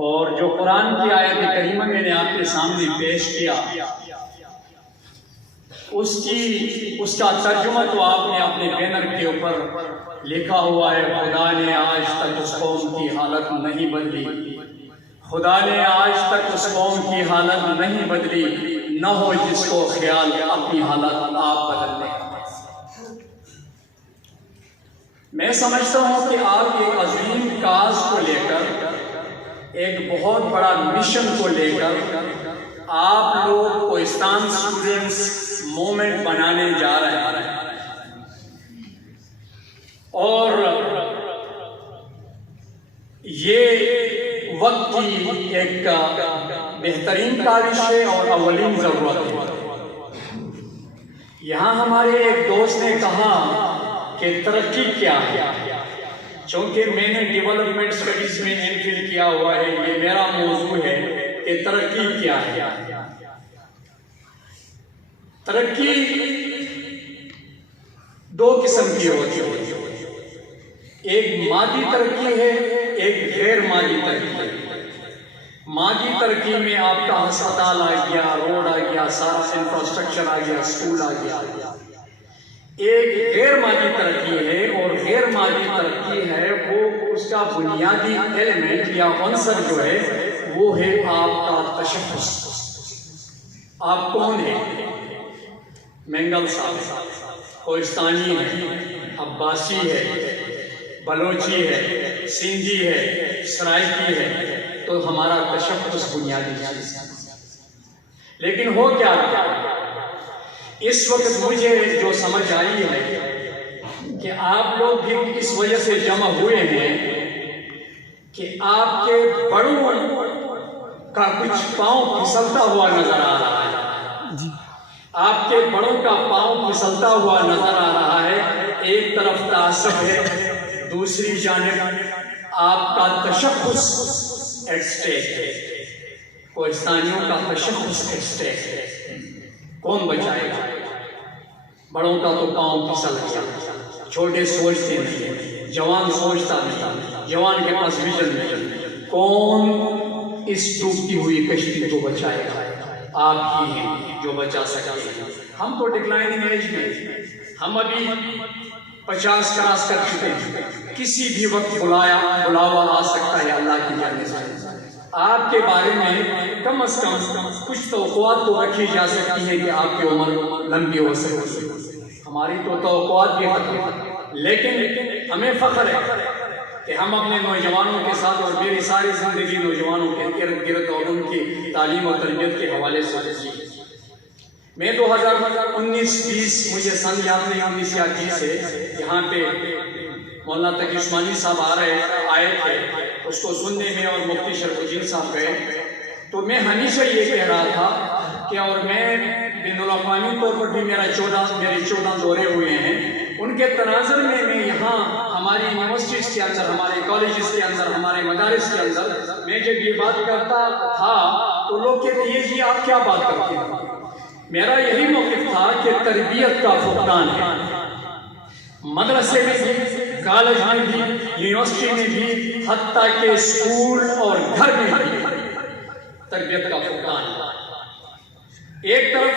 اور جو قرآن کی آیت کریمہ میں نے آپ کے سامنے پیش کیا اس کا ترجمہ تو آپ نے اپنے بینر کے اوپر لکھا ہوا ہے، خدا نے آج تک اس قوم کی حالت نہیں بدلی، خدا نے آج تک اس قوم کی حالت نہیں بدلی، نہ ہو جس کو خیال اپنی حالت آپ بدل لیں۔ میں سمجھتا ہوں کہ آپ ایک عظیم کاز کو لے کر، ایک بہت بڑا مشن کو لے کر آپ لوگ کوہستان اسٹوڈنٹس موومنٹ بنانے جا رہے ہیں، اور یہ وقت کی ایک بہترین کاوش ہے اور اولین ضرورت ہے۔ یہاں ہمارے ایک دوست نے کہا کہ ترقی کیا ہے، چونکہ میں نے ڈیولپمنٹ اسٹڈیز میں ایم فل کیا ہوا ہے، یہ میرا موضوع ہے کہ ترقی کیا ہے۔ ترقی دو قسم کی ہوتی ہے، ایک مادی ترقی ہے، ایک غیر مادی ترقی ہے۔ مادی ترقی میں آپ کا ہسپتال آ گیا، روڈ آ گیا، سارا انفراسٹرکچر آ گیا، اسکول آ گیا۔ ایک غیر مادی ترقی ہے، اور غیر مادی ترقی ہے وہ اس کا بنیادی ایلیمنٹ یا عنصر جو ہے وہ ہے آپ کا تشخص۔ آپ کون ہیں؟ مینگل صاحب کوہستانی ہے، عباسی ہے، بلوچی ہے، سندھی ہے، سرائکی ہے، تو ہمارا تشخص بنیادی چیز ہے۔ لیکن ہو کیا رہا ہے اس وقت؟ مجھے جو سمجھ آئی ہے کہ آپ لوگ بھی اس وجہ سے جمع ہوئے ہیں کہ آپ کے بڑوں کا کچھ پاؤں پھسلتا ہوا نظر آ رہا ہے، آپ کے بڑوں کا پاؤں پھسلتا ہوا نظر آ رہا ہے۔ ایک طرف تعصب ہے، دوسری جانب آپ کا تشخص ایٹ اسٹیک ہے، کوہستانیوں کا تشخص ایٹ اسٹیک ہے۔ کون بچائے گا؟ بڑوں کا تو پاؤں پھسل گیا، چھوٹے سوچتے نہیں، جوان سوچتا نہیں، جوان کے پاس ویژن نہیں۔ کون اس ڈوبتی ہوئی کشتی کو بچائے گا؟ آپ ہی ہیں جو بچا سکتے ہیں۔ ہم تو ڈکلائننگ ایج میں، ہم ابھی 50 کراس کر چکے ہیں، کسی بھی وقت بلاوا آ سکتا ہے اللہ کی جانب سے۔ آپ کے بارے میں کم از کم کچھ توقعات تو رکھی جا سکتی ہے کہ آپ کی عمر لمبی ہو سکتی ہے۔ ہماری تو توقعات بھی ختم ہے، لیکن ہمیں فخر ہے کہ ہم اپنے نوجوانوں کے ساتھ، اور میری ساری زندگی نوجوانوں کے ارد گرد اور ان کی تعلیم و تربیت کے حوالے سے گزری۔ میں 2019-20 مجھے سن یاد نہیں، 19 سے یہاں پہ مولانا تقی عثمانی صاحب آئے تھے، اس کو سننے میں، اور مفتی شرف الدین صاحب گئے، تو میں ہمیشہ یہ کہہ رہا تھا کہ، اور میں بین الاقوامی طور پر بھی میرے 14 دورے ہوئے ہیں، ان کے تناظر میں یہاں ہماری یونیورسٹیز کے اندر، ہمارے کالجز کے اندر، ہمارے مدارس کے اندر میں جب یہ بات کرتا تھا تو لوگ کہتے ہیں جی آپ کیا بات کرتے ہیں؟ میرا یہی موقف تھا کہ تربیت کا فقدان ہے، مدرسے میں بھی، کالج میں بھی، یونیورسٹی میں بھی، حتیٰ کہ اسکول اور گھر میں بھی تربیت کا فقدان ہے۔ ایک طرف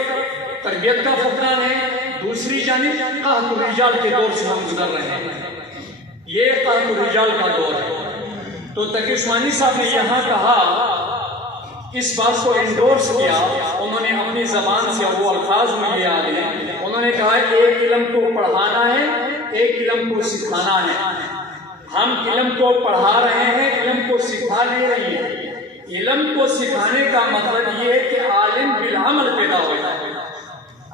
تربیت کا فقدان ہے، دوسری جانب قحط الرجال کے دور سے ہم گزر رہے ہیں۔ یہ قحط الرجال کا دور ہے۔ تو تقی عثمانی صاحب نے یہاں کہا، اس بات کو انڈورس کیا، انہوں نے اپنی زبان سے، وہ الفاظ مجھے یاد ہیں، انہوں نے کہا ایک علم کو پڑھانا ہے، ایک علم کو سکھانا ہے۔ ہم علم کو پڑھا رہے ہیں، علم کو سکھا لے رہے ہیں۔ علم کو سکھانے کا مطلب یہ ہے کہ عالم بالعمل پیدا ہو جائے،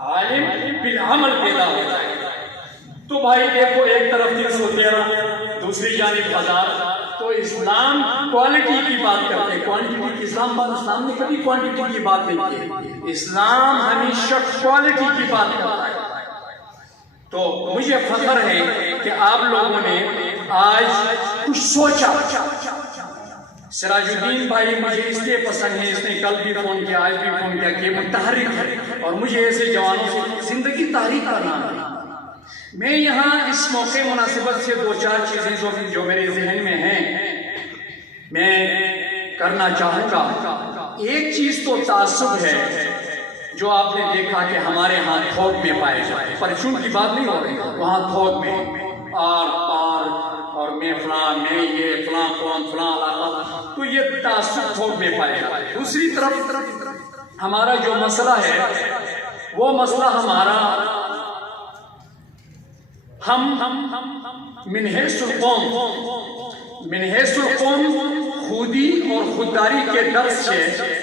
عالم بالعمل پیدا ہو جائے۔ تو بھائی دیکھو، ایک طرف 313، دوسری جانب 1000۔ تو اسلام کوالٹی کی بات کرتے ہیں، کوانٹٹی کی اسلام نے کبھی کوانٹٹی کی بات نہیں کی، اسلام ہمیشہ کوالٹی کی بات کرتا ہے۔ تو مجھے فخر ہے کہ آپ لوگوں نے آج کچھ سوچا۔ سراج الدین بھائی مجھے اس لیے پسند ہے، اس نے کل بھی فون کیا، آج بھی فون کیا، کہ متحرک ہے، اور مجھے ایسے جوانوں سے زندگی تحریک کرنا ہے۔ میں یہاں اس موقع مناسبت سے 2-4 چیزیں جو میرے ذہن میں ہیں میں کرنا چاہوں گا۔ ایک چیز تو تعصب ہے جو آپ نے دیکھا کہ ہمارے ہاں تھوک میں پائے جاتے، پرچون کی بات نہیں ہو رہی، وہاں تھوک میں آر پار اور میں فلاں، میں یہ فلاں کون فلاں علاقہ، تو یہ تعصب تھوک میں پائے جاتے۔ دوسری طرف ہمارا جو مسئلہ ہے وہ مسئلہ ہمارا ہم من حیث القوم خودی اور خودداری کے درس سے،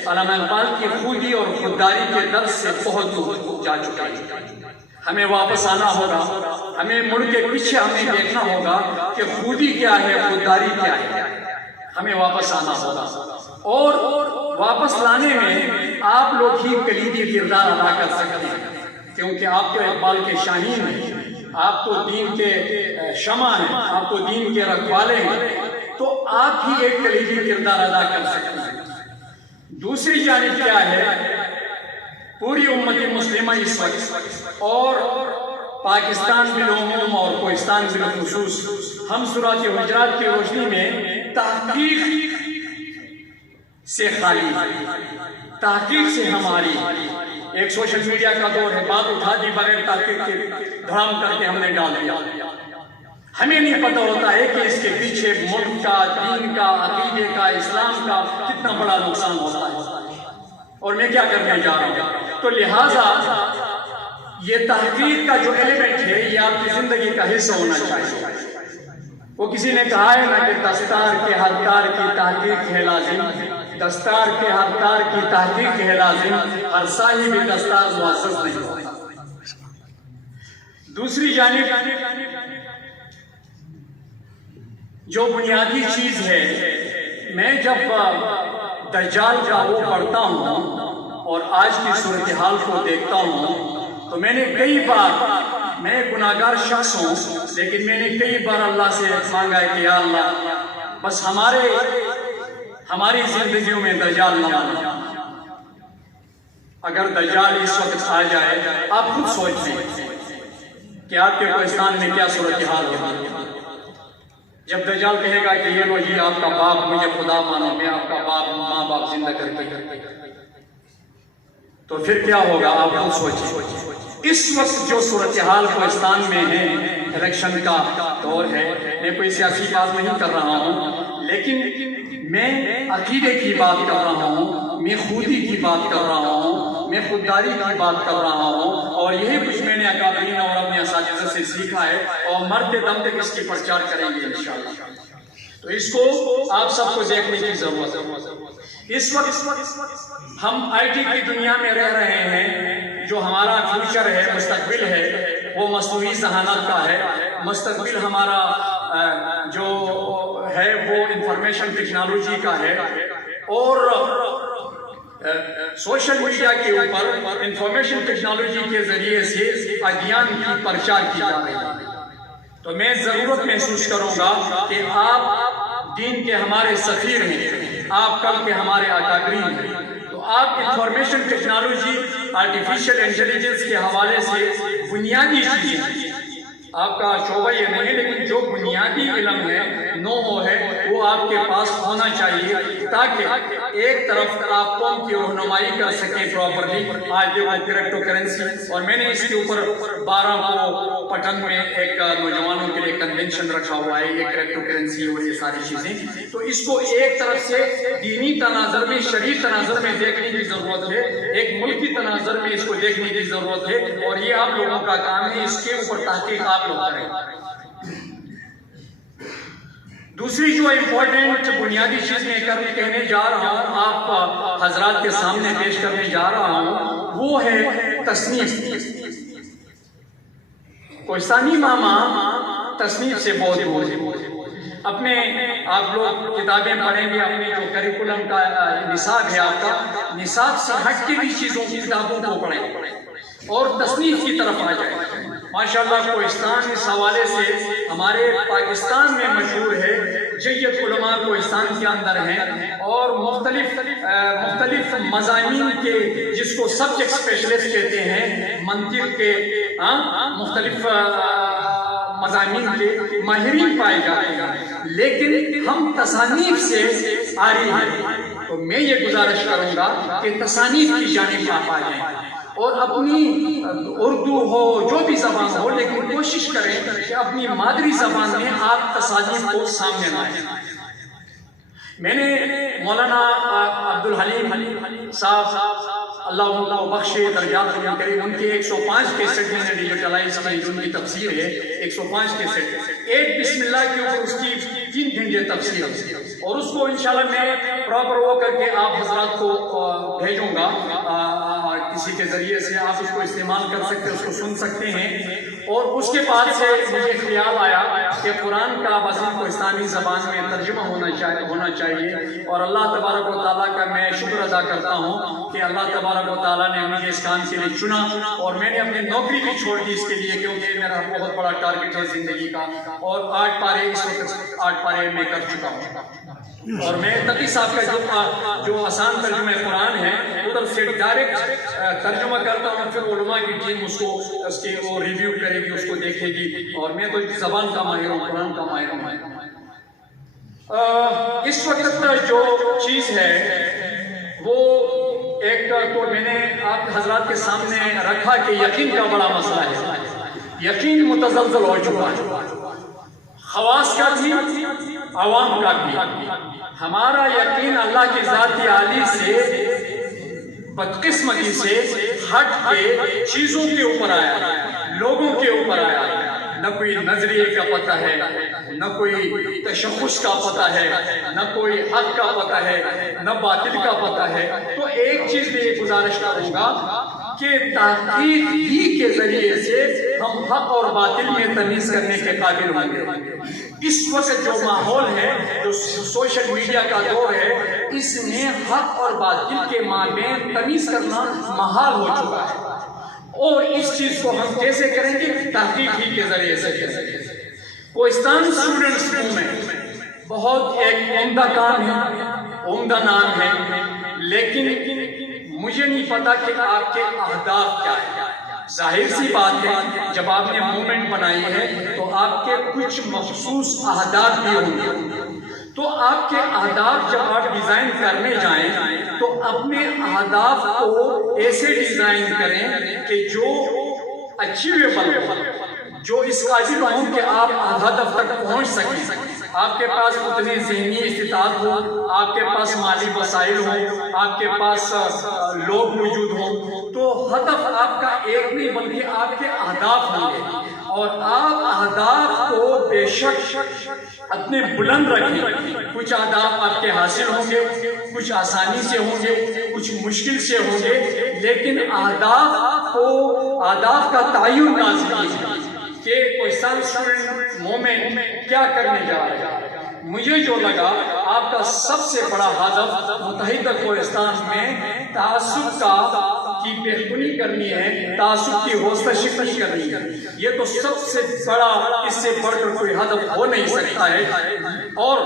علامہ اقبال کی خودی اور خودداری کے درس سے بہت دور جا چکے ہیں۔ ہمیں واپس آنا ہوگا، ہمیں مڑ کے پیچھے ہمیں دیکھنا ہوگا کہ خودی کیا ہے، خودداری کیا ہے، ہمیں واپس آنا ہوگا، اور واپس لانے میں آپ لوگ ہی کلیدی کردار ادا کر سکتے ہیں، کیونکہ آپ تو اقبال کے شاہین ہیں، آپ تو دین کے شمع ہیں، آپ تو دین کے رکھوالے ہیں، تو آپ ہی ایک کلیدی کردار ادا کر سکتے ہیں۔ دوسری جانب کیا ہے، پوری امت مسلمہ اس وقت اور پاکستان بالعموم اور کوہستان بالخصوص ہم سورۃ حجرات کی روشنی میں تحقیق سے خالی ہے، تحقیق سے ہماری ایک سوشل میڈیا کا دور ہے، بات اٹھا دی بغیر تحقیق کے دھڑام کر کے ہم نے ڈال دیا، ہمیں نہیں پتہ ہوتا ہے کہ اس کے پیچھے ملک کا، دین کا، عقیدے کا، اسلام کا کتنا بڑا نقصان ہوتا ہے، اور میں کیا کرنے جا رہا ہوں۔ تو لہٰذا یہ تحقیق کا جو ایلیمنٹ ہے یہ آپ کی زندگی کا حصہ ہونا چاہیے۔ وہ کسی نے کہا ہے نا کہ دستار کے ہر تار کی تحقیق ہے لازم، دستار کے ہر تار کی تحقیق ہے لازم، ہر صاحب دستار معزز نہیں ہوتا۔ دوسری جانب جو بنیادی چیز ہے، میں جب دجال کا وہ پڑھتا ہوں اور آج کی صورتحال کو دیکھتا ہوں تو میں نے کئی بار، میں گناہگار شخص ہوں لیکن میں نے کئی بار اللہ سے مانگا ہے کہ یا اللہ بس ہماری زندگیوں میں دجال نہ آنا۔ اگر دجال اس وقت آ جائے، آپ خود سوچ لیں کہ آپ کے کوہستان میں کیا صورتحال ہوگی۔ جب دجال کہے گا کہ یہ لو جی آپ کا باپ، مجھے خدا مانو، میں آپ کا باپ ماں باپ زندہ کر کے، تو پھر کیا ہوگا آپ خود سوچیں۔ اس وقت جو صورتحال کوہستان میں ہے، الیکشن کا دور ہے، میں کوئی سیاسی بات نہیں کر رہا ہوں، لیکن میں عقیدے کی بات کر رہا ہوں، میں خودی کی بات کر رہا ہوں، میں خودداری کی بات کر رہا ہوں، اور یہی کچھ میں نے اکابرین اور اپنے اساتذہ سے سیکھا ہے، اور مرتے دم تک اس کی پرچار کریں گے انشاءاللہ۔ تو اس کو آپ سب کو دیکھنے کی ضرورت ہے۔ اس وقت ہم آئی ٹی کی دنیا میں رہ رہے ہیں، جو ہمارا فیوچر ہے، مستقبل ہے، وہ مصنوعی ذہانت کا ہے۔ مستقبل ہمارا جو ہے وہ انفارمیشن ٹیکنالوجی کا ہے، اور سوشل میڈیا کے اوپر انفارمیشن ٹیکنالوجی کے ذریعے سے ادیان کی پرچار کی جا رہی ہے۔ تو میں ضرورت محسوس کروں گا کہ آپ دین کے ہمارے سفیر ہیں، آپ کل کے ہمارے اکابرین ہیں، تو آپ انفارمیشن ٹیکنالوجی، آرٹیفیشل انٹیلیجنس کے حوالے سے بنیادی چیزیں، آپ کا شعبہ یہ نہیں لیکن جو بنیادی علم ہے، نو ہے، وہ آپ کے پاس ہونا چاہیے، تاکہ ایک طرف آپ قوم کی رہنمائی کر سکیں پراپرلی۔ آج دیکھو کریپٹو کرنسی، اور میں نے اس کے اوپر 12 کو پٹن میں ایک نوجوانوں کے لیے کنونشن رکھا ہوا ہے، یہ کریپٹو کرنسی اور یہ ساری چیزیں، تو اس کو ایک طرف سے دینی تناظر میں، شرعی تناظر میں دیکھنے کی ضرورت ہے، ایک ملکی تناظر میں اس کو دیکھنے کی ضرورت ہے، اور یہ آپ لوگوں کا کام ہے، اس کے اوپر تحقیق آپ لوگ کریں۔ دوسری جو امپورٹنٹ بنیادی چیز میں کہنے جا رہا ہوں، آپ حضرات کے سامنے پیش کرنے جا رہا ہوں، وہ ہے تصنیف۔ کوہستانی ماما تصنیف سے بہت دور ہے۔ اپنے آپ لوگ کتابیں پڑھیں گے، اپنے جو کریکولم کا نصاب ہے، آپ کا نصاب سے ہٹ کے بھی چیزوں کی کتابوں کو پڑھیں اور تصنیف کی طرف آ جائیں۔ ماشاءاللہ کوہستان اس حوالے سے ہمارے پاکستان میں مشہور ہے، جید علماء کوہستان کے اندر ہیں، اور مختلف مضامین کے، جس کو سبجیکٹ اسپیشلسٹ کہتے ہیں، منطق کے مختلف مضامین کے ماہرین پائے جاتے ہیں، لیکن ہم تصانیف سے آری ہیں۔ تو میں یہ گزارش کروں گا کہ تصانیف کی جانب آپ آ جائیں اور اپنی اردو ہو جو بھی زبان ہو، لیکن کوشش کریں کہ اپنی مادری زبان میں آپ تصانیف کو سامنے لائیں۔ میں نے مولانا عبدالحلیم صاحب اللہ ان کو بخشے، درجات عطا کرے، ان کے 105 کیسٹ میں نے ڈیجیٹلائز کی، ان کی تفسیر ہے 105 کیسٹ، ایک بسم اللہ کے اوپر اس کی 3 گھنٹے تفسیر ہے، اور اس کو انشاءاللہ میں پراپر وہ کر کے آپ حضرات کو بھیجوں گا، کسی کے ذریعے سے آپ اس کو استعمال کر سکتے ہیں، اس کو سن سکتے ہیں۔ اور اس کے بعد سے مجھے خیال آیا کہ قرآن کا وزن کوہستانی زبان میں ترجمہ ہونا چاہیے، اور اللہ تبارک و تعالیٰ کا میں شکر ادا کرتا ہوں کہ اللہ تبارک و تعالیٰ نے مجھے اس کام کے لیے چنا، اور میں نے اپنی نوکری بھی چھوڑ دی اس کے لیے، کیونکہ میرا بہت بڑا ٹارگٹ ہے زندگی کا، اور 8 پارے اس وقت 8 پارے میں کر چکا ہوں، اور میں تقی صاحب کا جو آسان ترجمہ قرآن ہے ادھر سے ڈائریکٹ ترجمہ کرتا ہوں، پھر علماء کی ٹیم اس کی وہ ریویو کرے گی، اس کو دیکھے گی، اور میں تو زبان کا ماہر ہوں، قرآن کا ماہر ہوں۔ اس وقت جو چیز ہے وہ ایک تو میں نے آپ حضرات کے سامنے رکھا کہ یقین کا بڑا مسئلہ ہے، یقین متزلزل ہو چکا ہے، خواص کا بھی عوام کا بھی۔ ہمارا یقین اللہ کی ذات عالی سے بدقسمتی سے ہٹ کے چیزوں کے اوپر آیا، لوگوں کے اوپر آیا، نہ کوئی نظریے کا پتہ ہے، نہ کوئی تشخص کا پتہ ہے، نہ کوئی حق کا پتہ ہے، نہ باطل کا پتہ ہے۔ تو ایک چیز میں یہ گزارش کروں گا کہ تحقیق ہی کے ذریعے سے ہم حق اور باطل میں تمیز کرنے کے قابل ہوں گے۔ اس وقت جو ماحول ہے، جو سوشل میڈیا کا دور ہے، اس میں حق اور باطل کے مابین تمیز کرنا محال ہو چکا ہے، اور اس چیز کو ہم کیسے کریں گے؟ تحقیق ہی کے ذریعے سے کریں گے۔ کوہستان اسٹوڈنٹس موومنٹ بہت ایک عمدہ کام ہے، عمدہ نام ہے، لیکن مجھے نہیں پتا کہ آپ کے اہداف کیا ہیں۔ ظاہر سی بات ہے، جب آپ نے موومنٹ بنائی ہے تو آپ کے کچھ مخصوص اہداف بھی ہوں گے، تو آپ کے اہداف جب آپ ڈیزائن کرنے جائیں تو اپنے اہداف کو ایسے ڈیزائن کریں کہ جو اچیویبل ہو، جو اس قابل ہوں کہ آپ ہدف تک پہنچ سکیں، آپ کے پاس اتنے ذہنی استطاعت ہو، آپ کے پاس مالی وسائل ہوں، آپ کے پاس لوگ موجود ہوں، تو ہدف آپ کا ایک نہیں بلکہ آپ کے اہداف ہوں گے، اور آپ اہداف کو بے شک اپنے بلند رکھیں۔ کچھ اہداف آپ کے حاصل ہوں گے، کچھ آسانی سے ہوں گے، کچھ مشکل سے ہوں گے، لیکن اہداف کا تعین لازمی ہے کہ کوہستان اسٹوڈنٹ موومنٹ کیا کرنے جا رہا ہے۔ مجھے جو لگا آپ کا سب سے بڑا ہدف متحدہ کوہستان میں تعصب کی بہبودی کرنی ہے، تعصب کی حوصلہ شکنی کرنی ہے۔ یہ تو سب سے بڑا، اس سے بڑھ کر کوئی ہدف ہو نہیں سکتا ہے۔ اور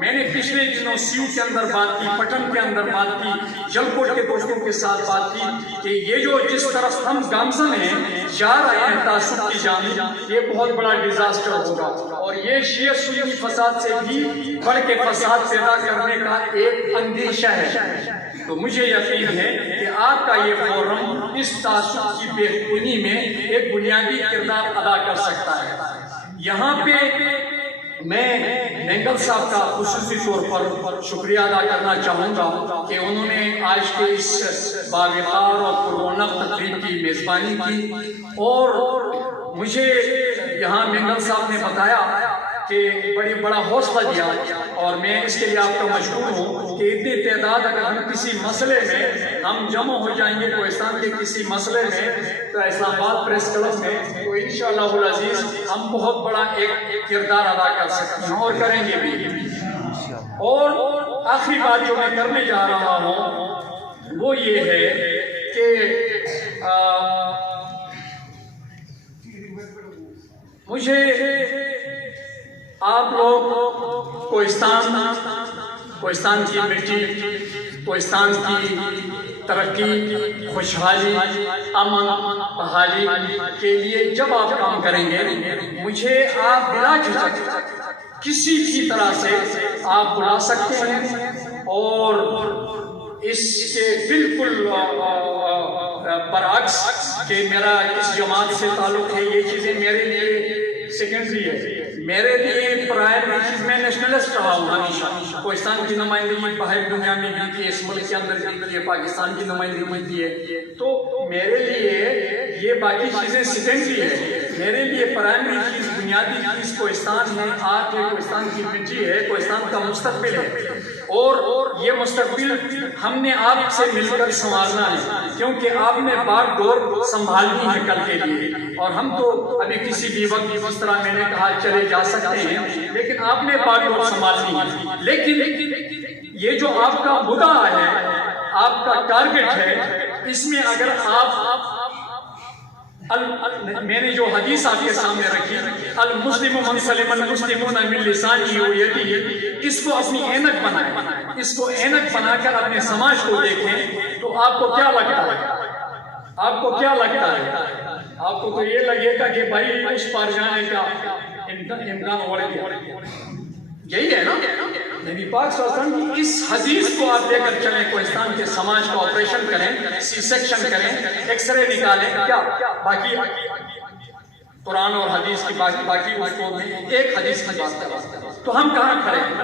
میں نے پچھلے دنوں سیو کے اندر بات کی، پٹن کے اندر بات کی، جلکوٹ کے دوستوں کے ساتھ بات کی کہ یہ جو جس طرف ہم گامزن ہیں، جا رہے ہیں تعصب کی جانب، یہ بہت بڑا ڈیزاسٹر ہوگا، اور یہ شیعہ سنی فساد سے بھی بڑھ کے فساد پیدا کرنے کا ایک اندیشہ ہے۔ تو مجھے یقین ہے کہ آپ کا یہ فورم اس تعصب کی بہبودی میں ایک بنیادی کردار ادا کر سکتا ہے۔ یہاں پہ میں مینگل صاحب کا خصوصی طور پر شکریہ ادا کرنا چاہوں گا کہ انہوں نے آج کے اس باوقار اور پررونق تقریب کی میزبانی کی، اور مجھے یہاں مینگل صاحب نے بتایا کہ بڑا حوصلہ دیا، اور میں اس کے لیے آپ کا مشکور ہوں کہ اتنی تعداد اگر ہم کسی مسئلے میں ہم جمع ہو جائیں گے کوہستان کے کسی مسئلے میں تو اسلام آباد پریس کلب میں، تو انشاءاللہ العزیز ہم بہت بڑا ایک کردار ادا کر سکتے ہیں اور کریں گے بھی۔ اور آخری بات جو میں کرنے جا رہا ہوں وہ یہ ہے کہ مجھے آپ لوگ کوہستان کی مٹی، کوہستان کی ترقی، خوشحالی، امن، بحالی کے لیے جب آپ کام کریں گے، مجھے آپ بلا جھجک کسی بھی طرح سے آپ بلا سکتے ہیں، اور اس کے بالکل برعکس کہ میرا کس جماعت سے تعلق ہے، یہ چیزیں میرے لیے سیکنڈری ہے. میرے لیے پرائمری چیز، میں نیشنلسٹ رہا ہوں ہمیشہ. کوہستان کی نمائندگی باہر دنیا میں بھی کی ہے، اس ملک کے اندر بھی کی ہے، پاکستان کی نمائندگی کی ہے. تو میرے لیے یہ باقی چیزیں سیکنڈری ہے. میرے لیے پرائمری چیز، بنیادی چیز کوہستان ہے، آج ہے، کوہستان کی مٹی ہے، کوہستان کا مستقبل ہے. اور یہ مستقبل ہم نے آپ سے مل کر سنوارنا ہے، کیونکہ آپ نے باغ ڈور سنبھالنی ہے کل کے لیے. اور ہم تو ابھی کسی بھی وقت جس طرح میں نے کہا چلے جا سکتے ہیں، لیکن آپ نے باغ ڈور سنبھالنی ہے. لیکن یہ جو آپ کا مدعا ہے، آپ کا ٹارگٹ ہے، اس میں اگر آپ میں نے جو حدیث آپ کے سامنے رکھی، المسلم من سلم المسلمون من لسانه ویدہ، اس کو اپنی اینک بنائیں، اس کو اینک بنا کر اپنے سماج کو دیکھیں. تو آپ کو کیا لگتا ہے؟ آپ کو کیا لگتا ہے؟ آپ کو تو یہ لگے گا کہ بھائی اس پار جانے کا امکان ہو گیا. یہی ہے نا؟ نبی پاک صلی اللہ علیہ وسلم کی اس حدیث کو آپ لے کر چلیں، کوہستان کے سماج کا آپریشن کریں، سی سیکشن کریں، ایکس رے نکالیں. کیا باقی قرآن اور حدیث کی باقی اصول میں ایک حدیث کی بات کریں تو ہم کہاں کھڑے ہیں؟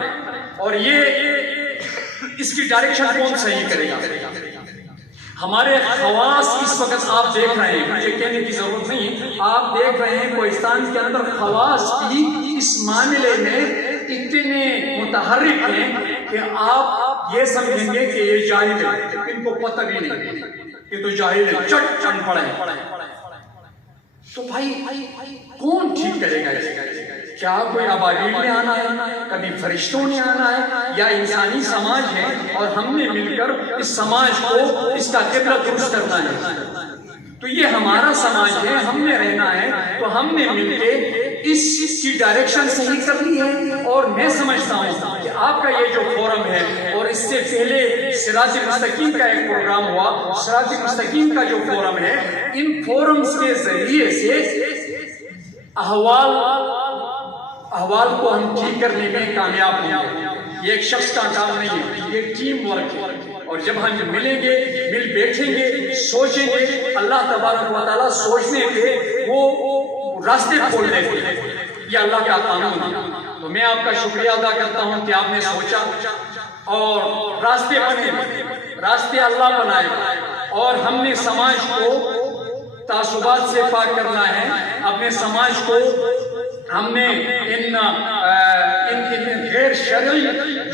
اور یہ اس کی ڈائریکشن کون صحیح کرے گا؟ ہمارے خواص اس وقت آپ دیکھ رہے ہیں، مجھے کہنے کی ضرورت نہیں، آپ دیکھ رہے ہیں کوہستان کے اندر خواص بھی اس معاملے میں اتنے متحرک ہیں کہ آپ یہ سمجھیں گے کہ یہ جاہل ہے، ان کو پتہ بھی نہیں، یہ تو جاہل ہے، چٹ چن پڑے. تو بھائی کون ٹھیک کرے گا؟ کیا کوئی ابابیل نے آنا ہے، کبھی فرشتوں نے آنا ہے، یا انسانی سماج ہے اور ہم نے مل کر اس سماج کو اس کا قبلہ درست کرنا ہے؟ تو یہ ہمارا سماج ہے، ہم نے رہنا ہے، تو ہم نے مل کے اس کی ڈائریکشن صحیح کرنی ہے. اور میں سمجھتا ہوں کہ آپ کا یہ جو فورم ہے، اور اس سے پہلے صراط مستقیم کا ایک پروگرام ہوا، صراط مستقیم کا جو فورم ہے، ان فورمز کے ذریعے سے احوال کو ہم ٹھیک کرنے میں کامیاب ہوں گے. یہ ایک شخص کا کام نہیں ہے، یہ ٹیم ورک ہے. اور جب ہم ملیں گے، مل بیٹھیں گے، سوچیں گے، اللہ تبارک و تعالیٰ سوچنے کے وہ راستے کھول دیتے ہیں. یہ اللہ کا قانون ہے. تو میں آپ کا شکریہ ادا کرتا ہوں کہ آپ نے سوچا اور راستے بنے، راستے اللہ بنائے. اور ہم نے سماج کو تعصبات سے پاک کرنا ہے، اپنے سماج کو ہم نے ان غیر شرعی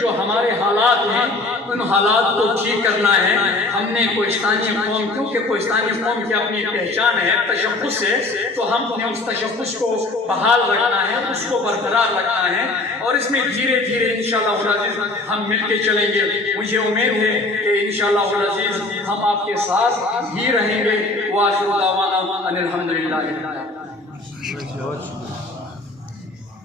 جو ہمارے حالات ہیں، ان حالات کو ٹھیک کرنا ہے. ہم نے کوہستانی قوم، کیونکہ کوہستانی قوم کی اپنی پہچان ہے، تشخص ہے، تو ہم نے اس تشخص کو بحال رکھنا ہے، اس کو برقرار رکھنا ہے. اور اس میں دھیرے دھیرے انشاءاللہ العزیز ہم مل کے چلیں گے. مجھے امید ہے کہ انشاءاللہ العزیز ہم آپ کے ساتھ ہی رہیں گے. وآخر دعوانا ان الحمدللہ.